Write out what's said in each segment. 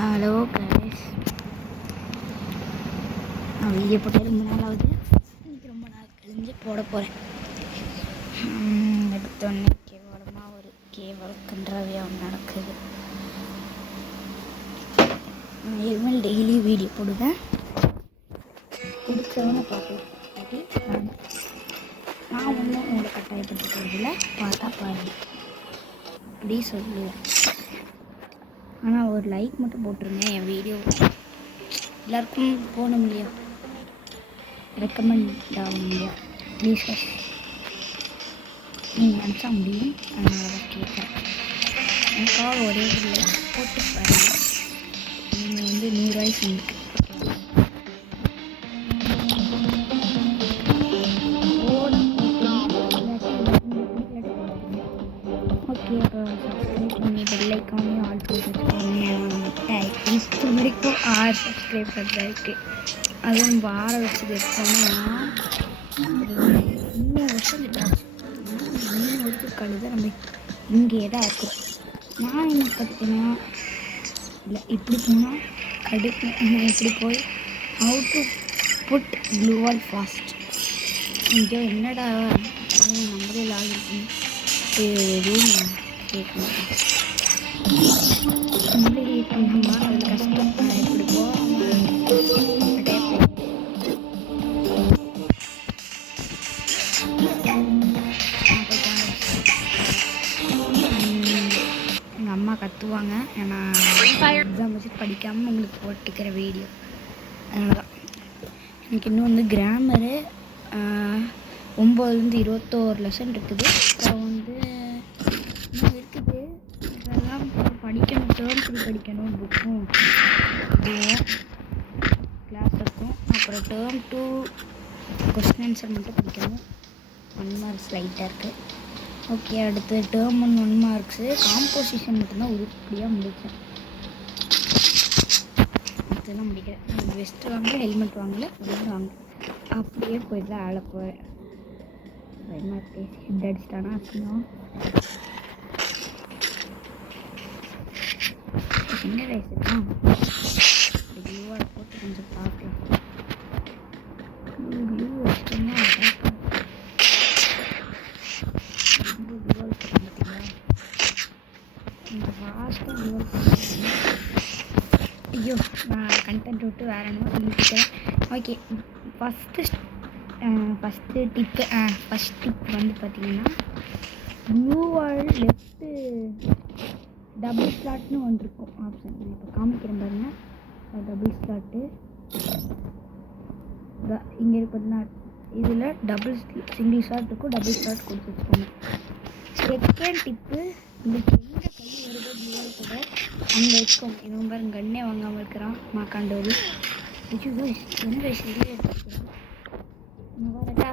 Hello guys, நான் video போட்டு ரொம்ப நாள் ஆகுது. இன்றைக்கி ரொம்ப நாள் கழிஞ்சு போட போகிறேன். எடுத்தோடனே கேவலமாக ஒரு கன்றாவியாக ஒன்று நடக்குது. நான் இனிமேல் டெய்லி வீடியோ போடுவேன். பிடிச்சவனை பார்க்கலாம். நான் ஒன்றும் உங்களை கட்டாயப்படுத்த போகிறதில்ல, பார்த்தா பாருங்க அப்படி சொல்லுவேன். ஆனால் ஒரு லைக் மட்டும் போட்டுருங்க. என் வீடியோ எல்லாருக்கும் போகணும் இல்லையா, ரெக்கமெண்ட் ஆகும் இல்லையா, ப்ளீஸ் நீங்கள் நினச்சா முடியும். அதனால தான் கேட்குறேன். எனக்காக ஒரே ஒரு லைக் போட்டு பாருங்க. நீங்கள் 100 வயசு இருக்கு. ஓகே, அப்போ சப்ஸ்கிரைப் பண்ணி பெல் ஐக்கானையும் ஆல் போட்டு வச்சுக்கோங்க. இப்போ வரைக்கும் 6 சப்ஸ்கிரைப் பண்ணுறதுக்கு, அதுவும் வார வச்சது எப்போன்னா 3 வருஷம் கிட்டாச்சு. 3 வருஷத்துக்கு கழுத நம்ம இங்கே தான் இருக்கும். நான் என்ன பார்த்தீங்கன்னா, இல்லை இப்படி போனால் கடுப்பு. இப்படி போய் how to put blue wall fast. இங்கே என்னடா நம்மளே லாகிருக்கும் எதுவும் கேட்கணும். நம்மளே கேட்கணுமா, அது கஷ்டம். எப்படி எங்கள் அம்மா கத்துவாங்க. ஏன்னா எக்ஸாம் வச்சு படிக்காமல் உங்களுக்கு போட்டுக்கிற வீடியோ. அதனால தான் எனக்கு இன்னும் கிராமரு 9லேருந்து 21 லெசன் இருக்குது. அப்புறம் இன்னும் இருக்குது. இதெல்லாம் படிக்கணும். டேர்ம் படிக்கணும். புக்கும் கிளாஸ் இருக்கும். அப்புறம் டேர்ம் 2 கொஸ்டின் ஆன்சர் மட்டும் படிக்கணும். 1 மார்க்ஸ் லைட்டாக இருக்குது. ஓகே, அடுத்து டேர்ம் 1 மார்க்ஸு காம்போசிஷன் மட்டும்தான் உருப்படியாக முடித்தேன். அடுத்ததான் முடிக்கிறேன். வெஸ்ட்டு வாங்கல, ஹெல்மெட் வாங்கல, ஒன்றும் வாங்கல, அப்படியே போயிட்டு தான் ஆள போகிறேன். ஹெட் அடிச்சிட்டானா அசிங்கம். என்ன ரைஸ் தான் ப்ளூவாக போட்டு கொஞ்சம் பார்க்கலாம். ப்ளூ வச்சிட்டோம்னா ப்ளூவால் போட்டோம் பார்த்தீங்களா, இந்த ஃபாஸ்ட்டாக ப்ளூவால் போட்டு. ஐயோ, நான் கண்டென்ட் விட்டு வேறு என்னமோ சொல்லிட்டுருக்கேன். ஓகே, ஃபஸ்ட்டு டிப்பு பார்த்தீங்கன்னா, ப்ளூ வால் லெஃப்ட்டு டபுள் ஸ்லாட்னு ஒன்று இருக்கும் ஆப்ஷன். நான் இப்போ காமிக்கிறேன் பாருங்கள். டபுள் ஸ்லாட்டு இங்கே பார்த்தீங்கன்னா, இதில் சிங்கிள் ஸ்லாட் இருக்கும், டபுள் ஸ்லாட் கொடுத்து வச்சுக்கோங்க. செகண்ட் டிப்பு, உங்களுக்கு எந்த கை வருதோ ப்ளூவால் கூட அங்கே வச்சுக்கோங்க. இவன் பாருங்க கண்ணே வாங்காமல் இருக்கிறான் மாக்காண்டோரு. என்ன வயசு வரட்டா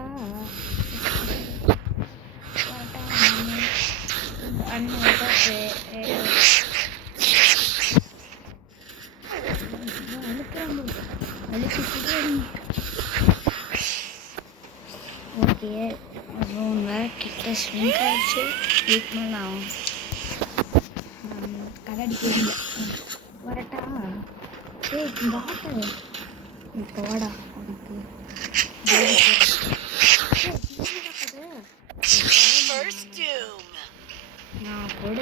ஓகே, அப்புறம் வேறு கிட்ட ஸ்விங்க் ஆகிடுச்சு. வீக் மேலே ஆகும். கதடிக்க வரட்டா. வாட்டர் இப்போ வாடா உனக்கு நான் கூட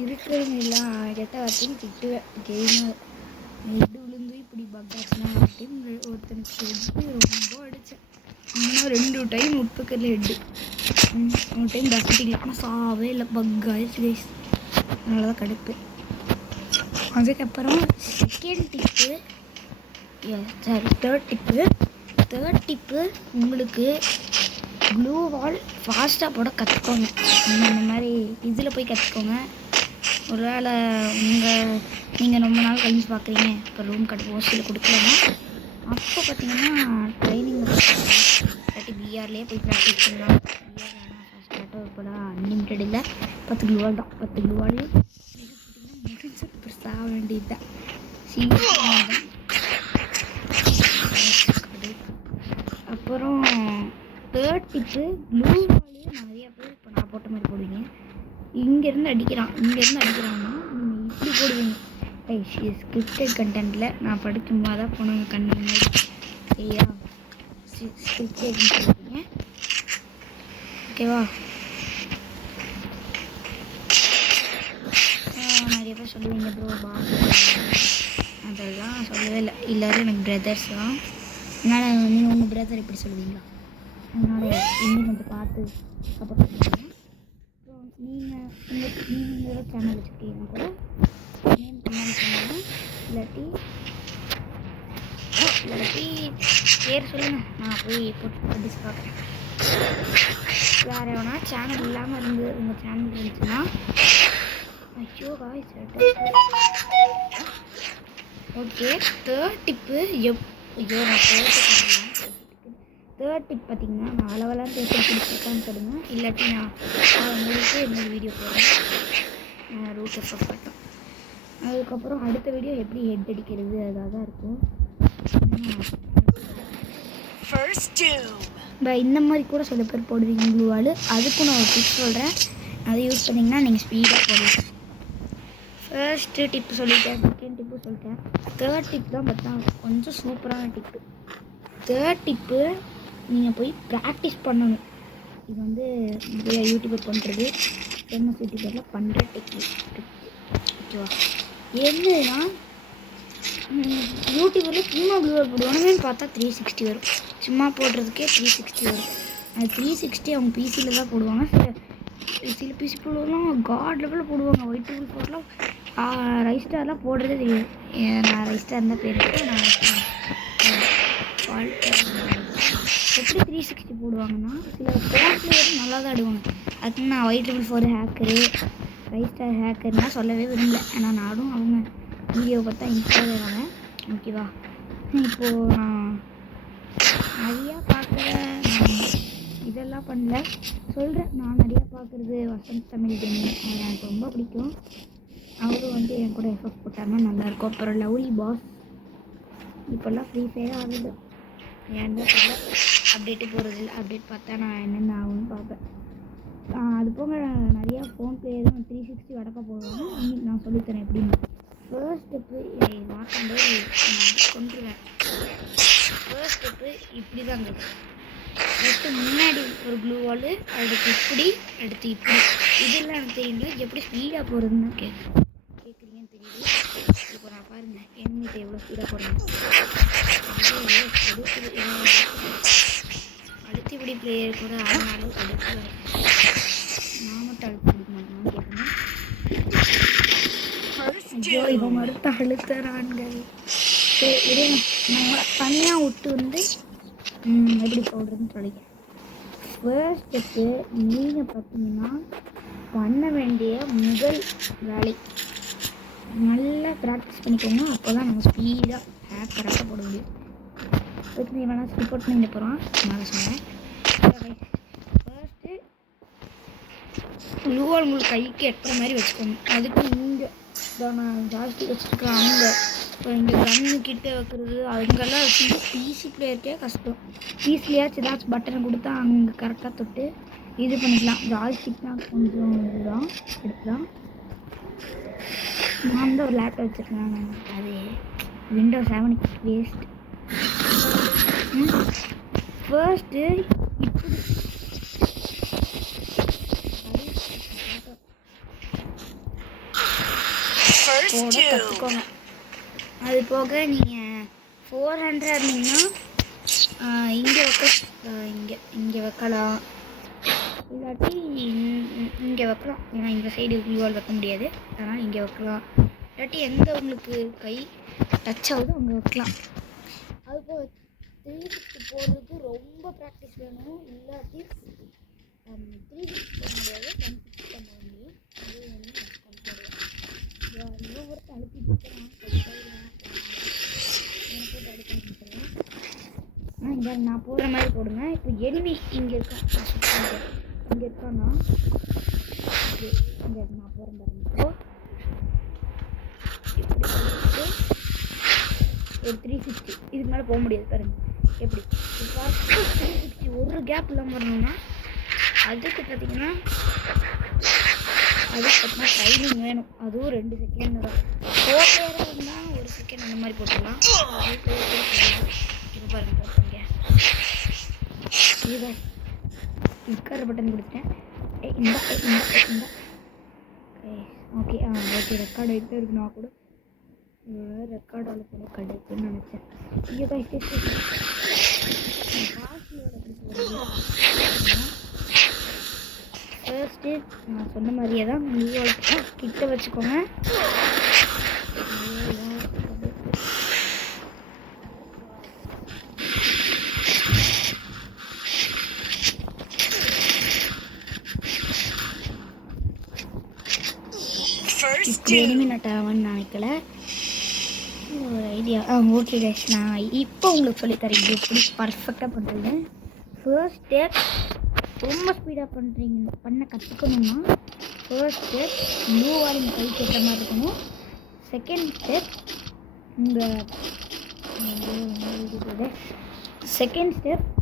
இருக்கிறவங்கலாம் கெட்ட வார்த்தையும் திட்டுவேன். கேமர் ஹெட்டு விழுந்து இப்படி பக்காச்சுன்னா ஒருத்தனுக்கு ஹெட்டு ரொம்ப அடித்தேன். ஆனால் 2 டைம் உப்புக்கரில் ஹெட்டு, 1 டைம் பக்கெட்டில். ஆனால் சாவே இல்லை, பக் ஆயிடுச்சு கைஸ். அதனால தான் கடுப்பு. அதுக்கப்புறம் செகண்ட் டிப்பு, தேர்ட் டிப்பு உங்களுக்கு ப்ளூ வால் ஃபாஸ்ட்டாக போட கற்றுக்கோங்க. இந்த மாதிரி இதில் போய் கற்றுக்கோங்க. ஒரு வேளை நீங்கள் ரொம்ப நாள் கழிஞ்சு பார்க்குறீங்க, இப்போ ரூம் ஓசியில் கொடுக்கலன்னா, அப்போ பார்த்தீங்கன்னா ட்ரைனிங் இல்லாட்டி பிஆர்லேயே போய் ப்ராக்டிஸ் பண்ணலாம். பிஆர் ஆனால் ஃபஸ்ட்டாக இப்போலாம் அன்லிமிட்டட் இல்லை, 10 ப்ளூ வால் தான். 10 ப்ளூ வாலையும் முடிஞ்சு பெருசாக வேண்டியது தான். அப்புறம் தேர்ட் டிப்பு, ப்ளூ வாலையே நிறைய பேர் இப்போ நான் போட்ட மாதிரி போடுவீங்க. இங்கேருந்து அடிக்கிறான்னா நீங்கள் இப்படி போடுவீங்க. ஸ்கிரிப்டட் கண்டென்ட்டில் நான் படிச்சுமா தான் போனவங்க கண்ணு முன்னாடி சரியா ஸ்கிரிப்டட் சொல்லுவீங்க ஓகேவா. நிறைய பேர் சொல்லுவீங்க ப்ரோ அதெல்லாம் சொல்லவே இல்லை. எல்லோரும் எனக்கு பிரதர்ஸ் தான். அதனால் நீங்கள் உங்கள் பிரதர் எப்படி சொல்லுவீங்களா? அதனால் இன்னும் கொஞ்சம் பார்த்து சப்போர்ட் பண்ணுவீங்க. அப்புறம் நீங்களோட சேனல் வச்சுருக்கீங்கன்னா கூட நேம் கமெண்ட் பண்ணுங்கள். இல்லாட்டி பேர் சொல்லுங்கள், நான் போய் போட்டு படிச்சு பார்க்குறேன். வேறு எவனா சேனல் இல்லாமல் இருந்து உங்கள் சேனல் இருந்துச்சுன்னா ஐயோ காய்ஸ் ஓகே. தேர்ட் டிப்பு ஐயோ நான் தேர்ட் டிப் பார்த்தீங்கன்னா நான் அளவெல்லாம் பேச பிடிச்சிருக்கான்னு சொல்லுங்க. இல்லாட்டி நான் உங்களுக்கு இன்னொரு வீடியோ போடுறேன் ரூட் எஃபெக்ட் பார்த்தோம். அதுக்கப்புறம் அடுத்த வீடியோ எப்படி ஹெட் அடிக்கிறது அதாக தான் இருக்கும். இந்த மாதிரி கூட சில பேர் போடுவீங்க ப்ளூ வால். அதுக்கும் நான் ஒரு டிப் சொல்கிறேன், அதை யூஸ் பண்ணிங்கன்னா நீங்கள் ஸ்பீடாக போடுவீங்க. ஃபர்ஸ்ட்டு டிப்பு சொல்லிட்டேன், செகண்ட் டிப்பு சொல்லிட்டேன். தேர்ட் டிப் தான் பார்த்தா கொஞ்சம் சூப்பரான டிப்பு. தேர்ட் டிப்பு நீங்கள் போய் ப்ராக்டிஸ் பண்ணணும். இது வந்து யூடியூபர் பண்ணுறது ஃபேமஸ் யூடியூபரில் பண்ணுற டெக்னிக் ஓகேவா. என்னன்னா யூடியூபரில் சும்மா ப்ளூவர் போடுவானுங்கன்னு பார்த்தா 360 வரும். சும்மா போடுறதுக்கே 360 வரும். அது 360 அவங்க பிசியில் தான் போடுவாங்க. சில பிசி போடுவோம்லாம் காட் லெவலில் போடுவாங்க. ஒயிட் டூல் போடலாம் ரைஸ் ஸ்டார்லாம் போடுறதே தெரியும். நான் ரைஸ் ஸ்டார் தான் பேர் நான் எப்படி 360 போடுவாங்கன்னா சில ஃபோன்ஸில் வந்து நல்லா தான் ஆடுவாங்க. அதுக்கு நான் white tool 4 hacker rise star ஹேக்கர்னால் சொல்லவே விரும்பல. ஏன்னா நானும் அவங்க வீடியோ பார்த்தா இன்ஸ்டாவில் ஆவேன் ஓகேவா. இப்போது நான் நிறையா பார்க்குற இதெல்லாம் பண்ணல சொல்கிறேன். நான் நிறையா பார்க்குறது வசந்த் தமிழ் கேமிங், அவர் எனக்கு ரொம்ப பிடிக்கும். அவரும் வந்து என் கூட எஃபெக்ட் போட்டாருன்னா நல்லாயிருக்கும். அப்புறம் லவ்லி பாஸ் இப்போல்லாம் ஃப்ரீ ஃபயராக ஆகுது ஏன் தான் தெரியல. அப்டேட்டு போகிறது இல்லை. அப்டேட் பார்த்தா நான் என்னென்ன ஆகுன்னு பார்ப்பேன். அது போக நிறையா ஃபோன் பிளேயரும் 360 வடக்க போடுவாங்க. இன்னைக்கு நான் சொல்லித்தரேன் எப்படின்னு. ஃபர்ஸ்ட் ஸ்டெப்பு மாற்றம்போ நான் கொண்டுருவேன். ஃபர்ஸ்ட் ஸ்டெப்பு இப்படி தான் இருக்கும். ஃபஸ்ட்டு முன்னாடி ஒரு க்ளூ வால், அடுத்து இப்படி, அடுத்து இப்படி. இதெல்லாம் எனக்கு தெரியுங்களா எப்படி ஸ்பீடாக போகிறதுன்னு கேட்குறீங்கன்னு தெரியுது. இப்போ நான் பாருங்கள் என்கிட்ட எவ்வளோ ஸ்பீடாக போடுறேன். அடுத்து இப்படி பிளேயர் கூட ஆனாலும் அடுத்து நான் மட்டும் அழுத்த முடிக்க மாட்டேன்னு கேட்குறேன். ஐயோ இவன் மறுத்த அழுத்தறான்கள். சரி இதே நான் தனியாக விட்டு வந்து எப்படி போடுறதுன்னு சொல்லிக்கிறேன். ஃபர்ஸ்ட் ஸ்டெப்பு நீங்கள் பார்த்தீங்கன்னா பண்ண வேண்டிய முதல் வேலை நல்லா ப்ராக்டிஸ் பண்ணிக்கோங்க. அப்போ தான் நம்ம ஸ்பீடாக ஹேக்கராக போட முடியும். அதுக்கு நீ வேணால் ரிப்போர்ட் பண்ணி போகிறான் நான் சொன்னேன். ஃபர்ஸ்ட்டு க்ளூவால் உங்களுக்கு கைக்கு எட்டுற மாதிரி வச்சுக்கோங்க. அதுக்கு இங்கே நான் ஜாஸ்தி வச்சுருக்கேன். அங்கே இப்போ இங்கே கன்னு கிட்டே வைக்கிறது அங்கெல்லாம் வச்சுட்டு பிசி பிளேயருக்கே கஷ்டம். பிசிலையாச்சும் ஏதாச்சும் பட்டனை கொடுத்தா அங்கே கரெக்டாக தொட்டு இது பண்ணிக்கலாம். ஜாய்ஸ்டிக்னால் கொஞ்சம் இதுதான் எடுக்கலாம். நான் தான் ஒரு லேப்டாப் வச்சுருக்கேன். அது விண்டோஸ் 7 வேஸ்ட். ஃபர்ஸ்ட்டு இப்படி போட கற்றுக்கோங்க. அது போக நீங்கள் 400 இருந்தீங்கன்னா இங்கே இங்கே வைக்கலாம். இல்லாட்டி இங்கே வைக்கலாம். ஏன்னா இந்த சைடு க்ளூவால் வைக்க முடியாது. அதனால் இங்கே வைக்கலாம். இல்லாட்டி எந்த உங்களுக்கு கை டச் ஆகுதோ அங்கே வைக்கலாம். அது போக 360 போடுறதுக்கு ரொம்ப ப்ராக்டிஸ் வேணும். இல்லாட்டி 360 போட முடியாது, 160 தான் போட முடியும். அது வந்து இன்னும் ஒருத்தர் அழுத்தி கொடுத்துறான் போட்டு அழுத்தி கொடுத்துருவேன். இங்கே நான் போடுற மாதிரி போடுங்க. இப்போ எனிமி இங்கே இருக்கான் இங்கே இருக்கான்னா இங்கே நான் போகிறேன் பாருங்க. ஒரு 360 இதுக்கு மேலே போக முடியாது பாருங்க. எப்படி 360 ஒரு கேப் இல்லாமல் வரணும்னா அதுக்கு பார்த்தீங்கன்னா அதுக்கு பார்த்தீங்கன்னா ட்ரைனிங் வேணும், அதுவும் 2 செகண்ட் தான். 4 பிளேயராக இருந்தால் 1 செகண்ட் அந்த மாதிரி போட்டுடலாம். 5 பிளேயர் கூட போடலாம். இப்போ பாருங்கள் போட்டுங்க. இதுதான் உட்கார பட்டன் கொடுத்தேன். இந்த ஓகே ஓகே ரெக்கார்ட் ஆகிட்டே இருக்கு. நான் கூட ரெக்கார்டால் கூட கிடைக்குன்னு நினச்சேன். இங்கே தான் ஃபர்ஸ்ட்டு நான் சொன்ன மாதிரியே தான் க்ளூவால் கிட்ட வச்சுக்கோங்க. எலிமினேட் ஆவான்னு நினைக்கல, ஒரு ஐடியா. ஓகே கைஸ், நான் இப்போ உங்களுக்கு சொல்லித்தரேன் இது எப்படி பர்ஃபெக்டாக பண்ணுறீங்க. ஃபர்ஸ்ட் ஸ்டெப் ரொம்ப ஸ்பீடாக பண்ண கற்றுக்கணும்னா ஃபர்ஸ்ட் ஸ்டெப் ப்ளூ வால் உங்கள் கை கேட்ட மாதிரி இருக்கணும். செகண்ட் ஸ்டெப்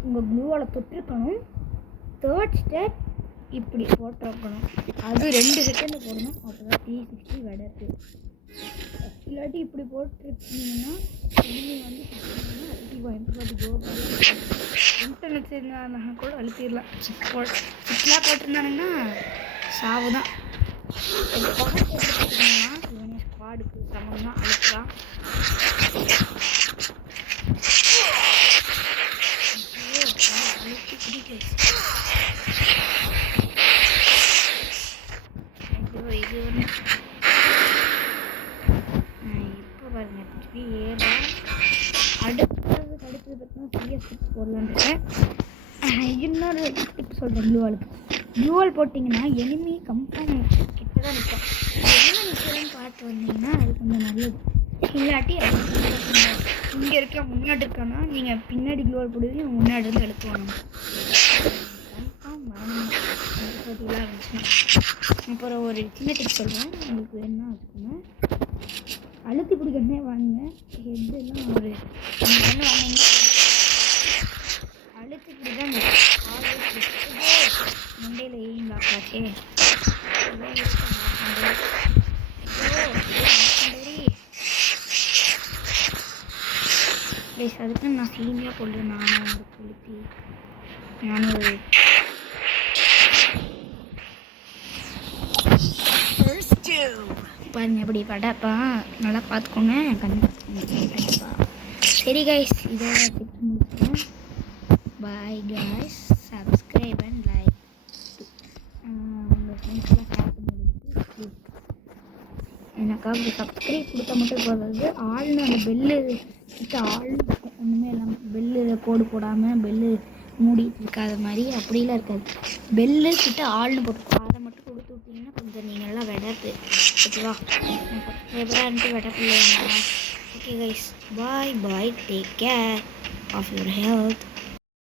உங்கள் ப்ளூ வாலை தொட்டிருக்கணும். தேர்ட் ஸ்டெப் இப்படி போட்டிருக்கணும். அது 2 செகண்டில் போடணும். அப்போ தான் 360 வெடருக்கு. இல்லாட்டி இப்படி போட்டிருக்கீங்கன்னா இன்டர்நெட் சேர்ந்தாங்கன்னா கூட அழுத்திடலாம். சிப்லாம் போட்டிருந்தானுங்கன்னா சாவு தான். போட்டிருக்கீங்கன்னா ஸ்குவாடுக்கு சமம் தான், அழுத்தலாம். இது ஒன்று இப்போ பாருங்க அடுத்தது பார்த்தீங்கன்னா சிஎஸ் போடலான்னு இருக்கேன். இன்னொரு டிப் சொல்கிறேன். ப்ளூ வால் போட்டிங்கன்னா எனிமி கம்ஃபார்ம் கிட்ட தான் நிற்கும். என்ன நிற்கிறேன்னு பார்த்து வந்தீங்கன்னா அது கொஞ்சம் நல்லது. இல்லாட்டி இங்கே இருக்க முன்னாடி இருக்கோன்னா நீங்கள் பின்னாடி ப்ளூ வால் போடுவீங்க, முன்னாடி இருந்து எழுத்துவாங்க. பதிலாக இருந்துச்சுன்னா அப்புறம் ஒரு சின்ன டிப் சொல்கிறேன். உங்களுக்கு வேணும்னா வச்சுக்கோங்க. அழுத்தி பிடிக்கிறதே வாங்க. ஹெட்டெல்லாம் ஒரு ஒன்று வாங்கிங்கன்னா அழுத்தி பிடிதான் மண்டையில் ஏன் பார்க்காச்சே. அதுக்கு நான் சீனியாக போடுறேன். நானும் ஒரு குளிப்பி நானும் ஒரு பாருங்க எப்படி படாப்பா நல்லா பார்த்துக்கோங்க. கண்டிப்பா சரி கைஸ், இதோட டிப்ஸ் முடிச்சுக்கேன். Bye guys, subscribe and like. உங்கள் ஃப்ரெண்ட்ஸ்லாம் பார்த்து முடிஞ்சு எனக்காக சப்ஸ்கிரைப் கொடுத்தா மட்டும் போகிறது. ஆள்னு அந்த பெல்லு கிட்ட ஆள் ஒன்றுமே இல்லாமல் பெல்லு கோடு போடாமல் பெல்லு மூடிட்டு இருக்காத மாதிரி அப்படிலாம் இருக்காது. பெல்லு கிட்ட ஆள்னு போட்டு அதை மட்டும் கொடுத்து விட்டிங்கன்னா கொஞ்சம் நீங்கள் எல்லாம் வெடப்பு ஓகேவா. சப்ஸ்கிரைபராக வெடப்பு இல்லையா. Okay guys, bye bye, take care of your health.